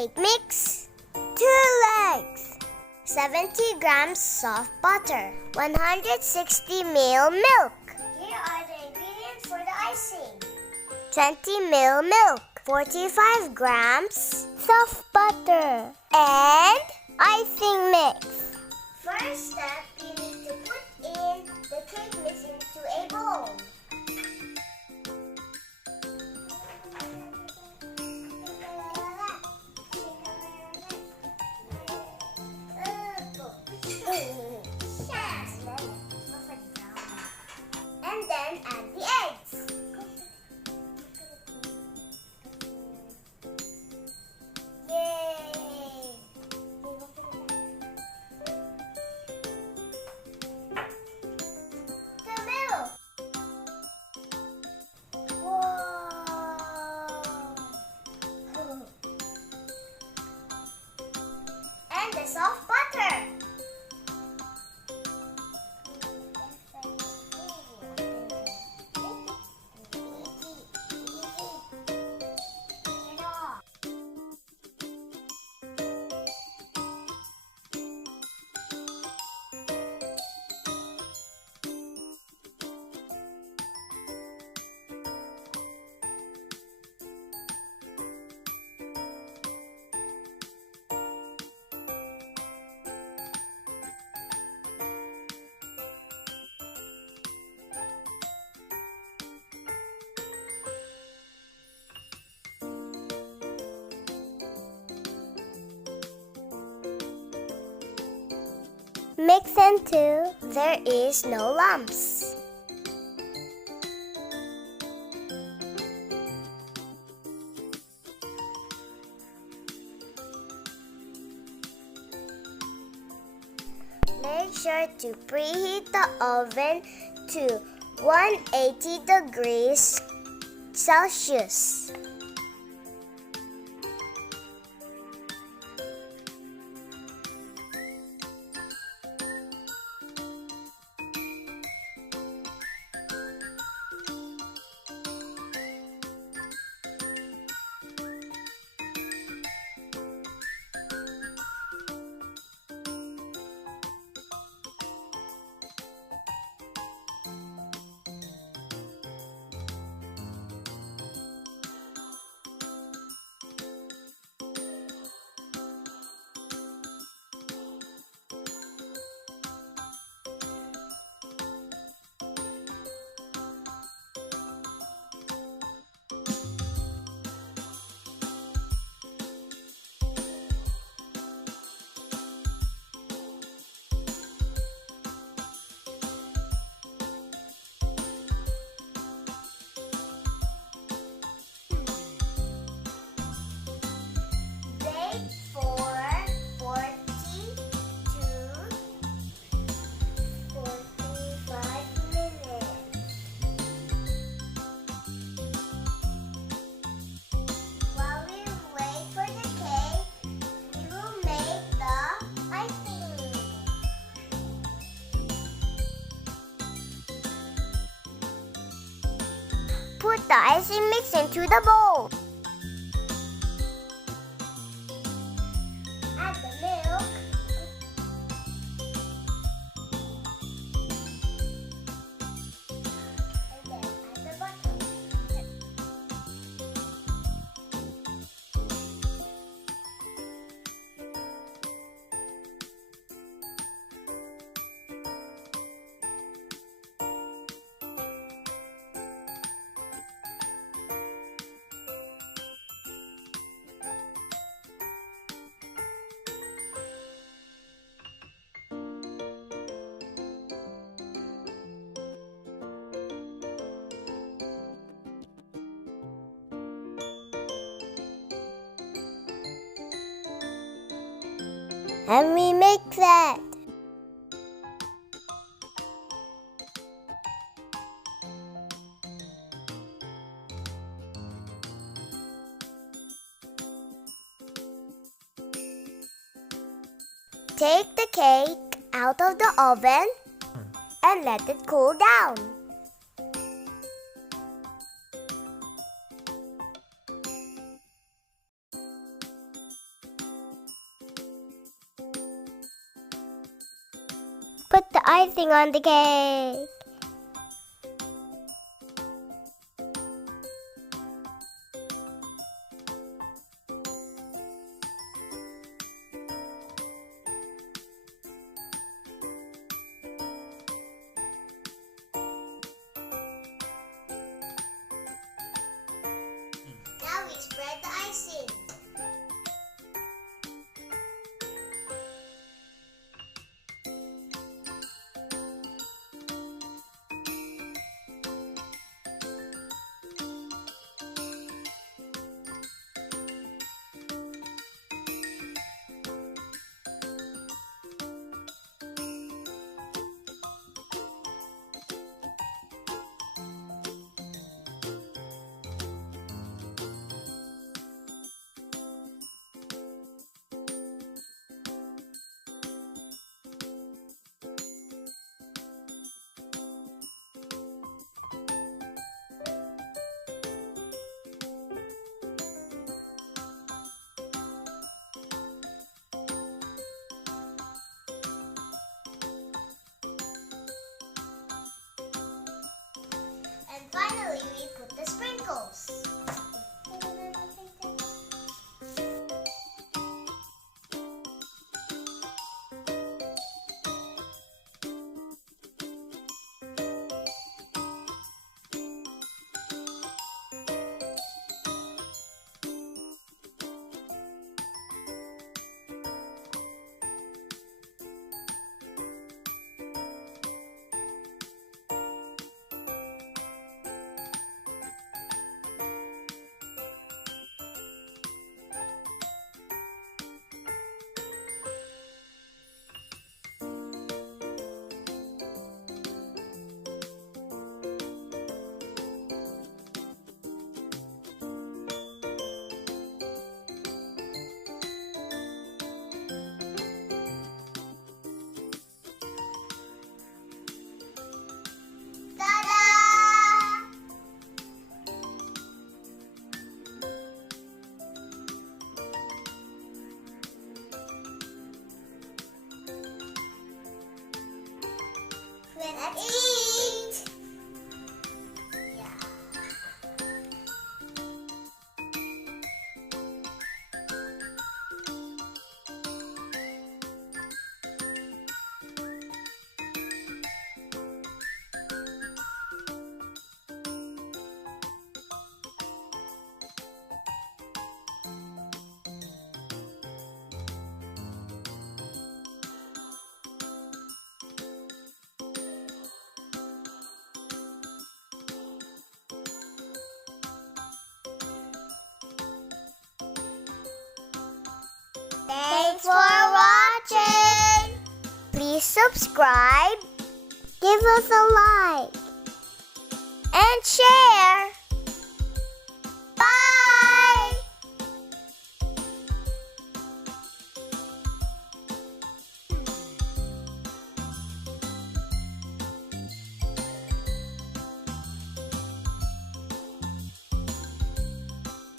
cake mix, 2 eggs, 70 grams soft butter, 160 ml milk. Here are the ingredients for the icing. 20 ml milk, 45 grams soft butter, and icing mix. First step, you need to put in the cake mix into a bowl. And then add the eggs. Yay! The milk. Whoa! And the soft butter. Mix until there is no lumps. Make sure to preheat the oven to 180 degrees Celsius. Put the icing mix into the bowl. Add the milk. And then add the butter. And we make that. Take the cake out of the oven and let it cool down. icing on the cake. Now we spread the icing. And finally, we put the sprinkles. Let's eat! Yeah. Thanks for watching. Please subscribe, give us a like, and share.